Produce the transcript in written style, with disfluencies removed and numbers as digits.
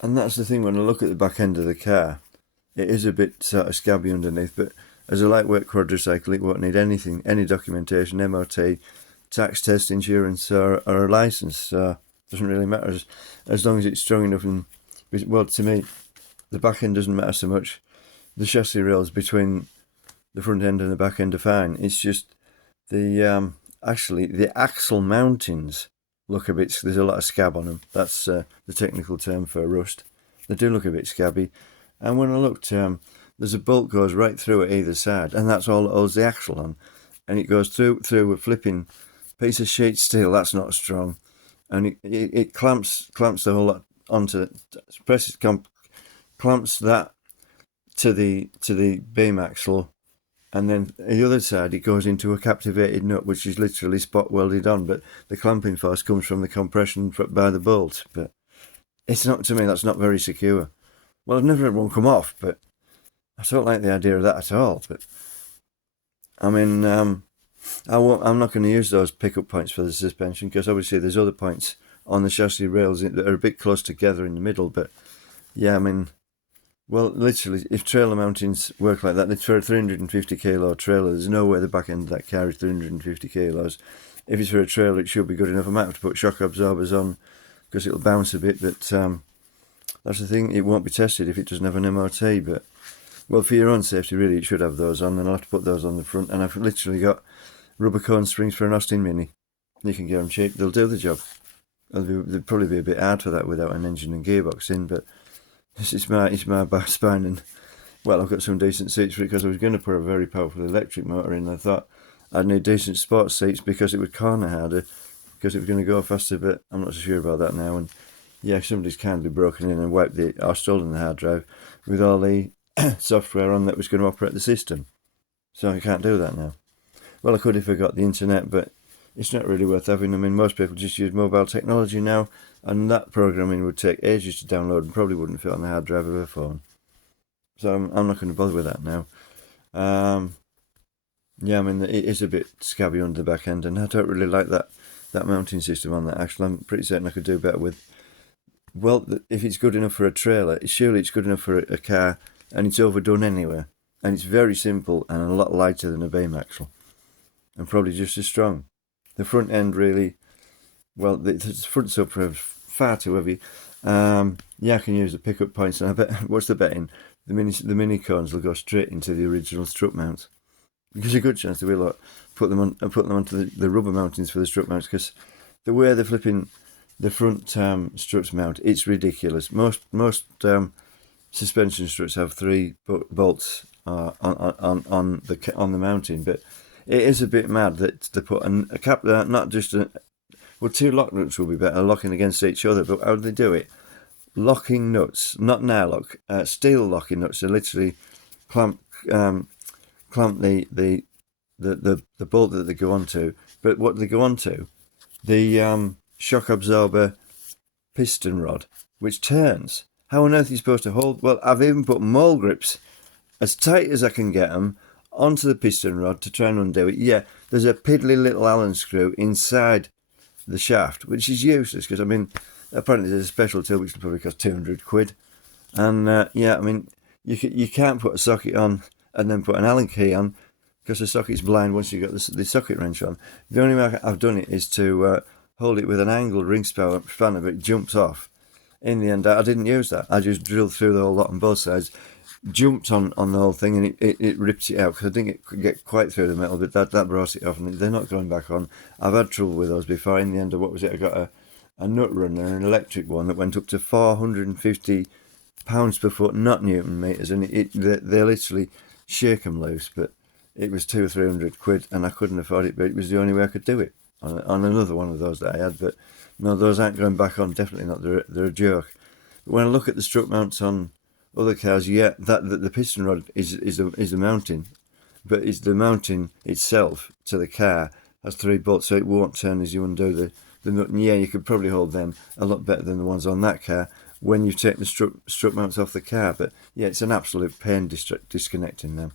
And that's the thing, when I look at the back end of the car, it is a bit sort of scabby underneath, but as a lightweight quadricycle, it won't need anything, any documentation, MOT, tax, test, insurance, or a license. So it doesn't really matter as long as it's strong enough. And well, to me, the back end doesn't matter so much. The chassis rails between the front end and the back end are fine. It's just the actually the axle mountings look a bit. There's a lot of scab on them. That's the technical term for rust. They do look a bit scabby. And when I looked, there's a bolt goes right through at either side, and that's all that holds the axle on. And it goes through a flipping piece of sheet steel. That's not strong, and it clamps the whole lot onto, presses, clamps that to the beam axle, and then the other side it goes into a captivated nut, which is literally spot welded on. But the clamping force comes from the compression by the bolt. But it's not, to me, that's not very secure. Well, I've never had one come off, but I don't like the idea of that at all. But I mean, I'm not going to use those pickup points for the suspension, because obviously there's other points on the chassis rails that are a bit close together in the middle. But yeah, I mean, well, literally, if trailer mountings work like that, for a 350 kilo trailer, there's no way the back end of that car is 350 kilos. If it's for a trailer, it should be good enough. I might have to put shock absorbers on because it'll bounce a bit, but that's the thing, it won't be tested if it doesn't have an MOT. But, well, for your own safety, really, it should have those on, and I'll have to put those on the front. And I've literally got rubber cone springs for an Austin Mini. You can get them cheap, they'll do the job. They'd probably be a bit hard for that without an engine and gearbox in, but it's my back spine, and, well, I've got some decent seats for it, because I was going to put a very powerful electric motor in. I thought I'd need decent sports seats because it would corner harder, because it was going to go faster, but I'm not so sure about that now. And yeah, somebody's kindly broken in and wiped or stolen the hard drive with all the software on that was going to operate the system. So I can't do that now. Well, I could if I got the internet, but it's not really worth having. I mean, most people just use mobile technology now, and that programming would take ages to download and probably wouldn't fit on the hard drive of a phone. So I'm not going to bother with that now. Yeah, I mean, it is a bit scabby under the back end, and I don't really like that mounting system on that. Actually, I'm pretty certain I could do better with. Well, if it's good enough for a trailer, surely it's good enough for a car, and it's overdone anyway. And it's very simple and a lot lighter than a beam axle, and probably just as strong. The front end really, well, the front subframe is far too heavy. Yeah, I can use the pickup points, and I bet, what's the betting? The mini cones will go straight into the original strut mounts. There's a good chance they will put them onto the rubber mountings for the strut mounts, because the way they're flipping the front struts mount, it's ridiculous. Most suspension struts have 3 bolts on the mounting, but it is a bit mad that they put a cap there, not just well, 2 lock nuts will be better locking against each other. But how do they do it? Locking nuts, not nail lock, steel locking nuts. They literally clamp the bolt that they go onto. But what do they go onto? The shock absorber piston rod, which turns. How on earth are you supposed to hold? Well, I've even put mole grips as tight as I can get them onto the piston rod to try and undo it. Yeah, there's a piddly little Allen screw inside the shaft, which is useless, because, I mean, apparently there's a special tool which will probably cost 200 quid. And yeah, I mean, you can't put a socket on and then put an Allen key on, because the socket's blind once you've got the socket wrench on. The only way I've done it is to hold it with an angled ring spanner, but it jumps off. In the end, I didn't use that. I just drilled through the whole lot on both sides, jumped on the whole thing, and it ripped it out, because I think it could get quite through the metal, but that brought it off, and they're not going back on. I've had trouble with those before. In the end, what was it? I got a nut runner, an electric one that went up to 450 pounds per foot, not Newton meters, and they literally shake them loose. But it was 200 or 300 quid, and I couldn't afford it. But it was the only way I could do it on another one of those that I had. But no, those aren't going back on. Definitely not. They're a joke. But when I look at the strut mounts on other cars, yeah, the piston rod is the mounting, but it's the mounting itself to the car has 3 bolts, so it won't turn as you undo the nut. And yeah, you could probably hold them a lot better than the ones on that car when you take the strut mounts off the car. But yeah, it's an absolute pain disconnecting them.